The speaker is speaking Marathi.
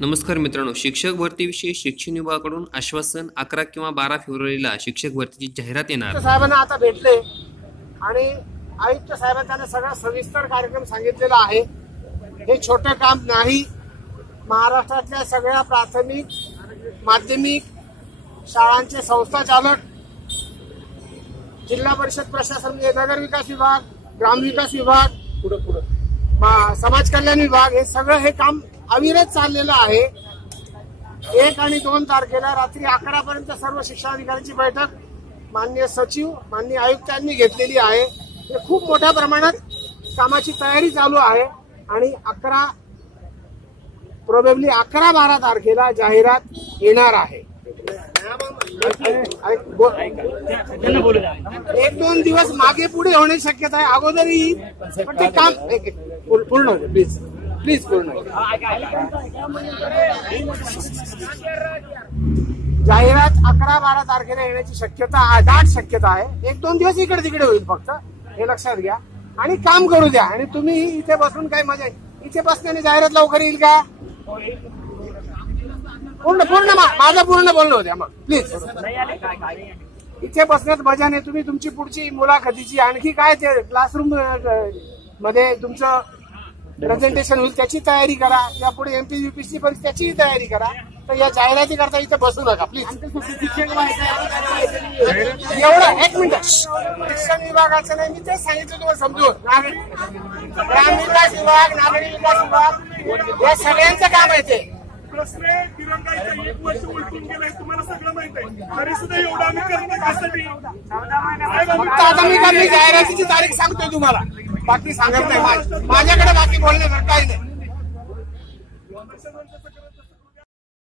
नमस्कार मित्रांनो, शिक्षक भरतीविषयी शिक्षण विभागाकडून आश्वासन 11 किंवा 12 फेब्रुवारीला शिक्षक भरतीची जाहिरात येणार। साहेबांना आता भेटले आणि आयुक्त साहेबांनी त्यांना सगळा सविस्तर कार्यक्रम सांगितलेला आहे। हे छोटे काम नाही। महाराष्ट्रातल्या सगळ्या प्राथमिक माध्यमिक शाळांचे संस्थाचालक, जिल्हा परिषद प्रशासन म्हणजे नगर विकास विभाग, ग्रामविकास विभाग, समाज कल्याण विभाग, हे सगळं हे काम अविरत चाललेलं आहे। 1 आणि 2 तारखेला रात्री 11 पर्यंत सर्व शिक्षणाधिकाऱ्यांची बैठक माननीय सचिव, माननीय आयुक्तांनी घेतलेली आहे। हे खूप मोठ्या प्रमाणात कामाची तयारी चालू आहे आणि 11-12 तारखेला जाहिरात येणार आहे। 1-2 दिवस मागे पुढे होण्याची शक्यता आहे, अगोदरही, पण ते काम पूर्ण होते। प्लीज पूर्ण जाहिरात 11-12 तारखेला येण्याची शक्यता, दाट शक्यता आहे। 1-2 दिवस इकडे तिकडे होईल, फक्त हे लक्षात घ्या आणि काम करू द्या। आणि तुम्ही इथे बसून काय मजा, इथे बसल्याने जाहिरात लवकर येईल का? पूर्ण माझं पूर्ण बोलणं होत्या मग प्लीज। इथे बसण्यात मजा नाही। तुम्ही तुमची पुढची मुलाखतीची आणखी काय ते क्लासरूम मध्ये तुमचं प्रेझेंटेशन होईल त्याची तयारी करा, यापुढे एमपी यूपीसी परीक्षेची तयारी करा। तर या जाहिराती करता इथे बसू नका प्लीज। एवढं 1 मिनिट, शिक्षण विभागाचं नाही, मी तेच सांगितलं तुम्हाला समजून। ग्रामविकास विभाग, नागरी विकास विभाग, या सगळ्यांचं काम आहे ते। प्रश्न दिरंगाईचा 1 वर्ष उलटून गेलाय, तुम्हाला सगळं माहित आहे, तरी सुद्धा एवढं आम्ही करतो कशासाठी? आता मी जाहिरातीची तारीख सांगतोय तुम्हाला, बाकी सांगत नाही। माझ्याकडे बाकी बोलण्यासारखं काही नाही।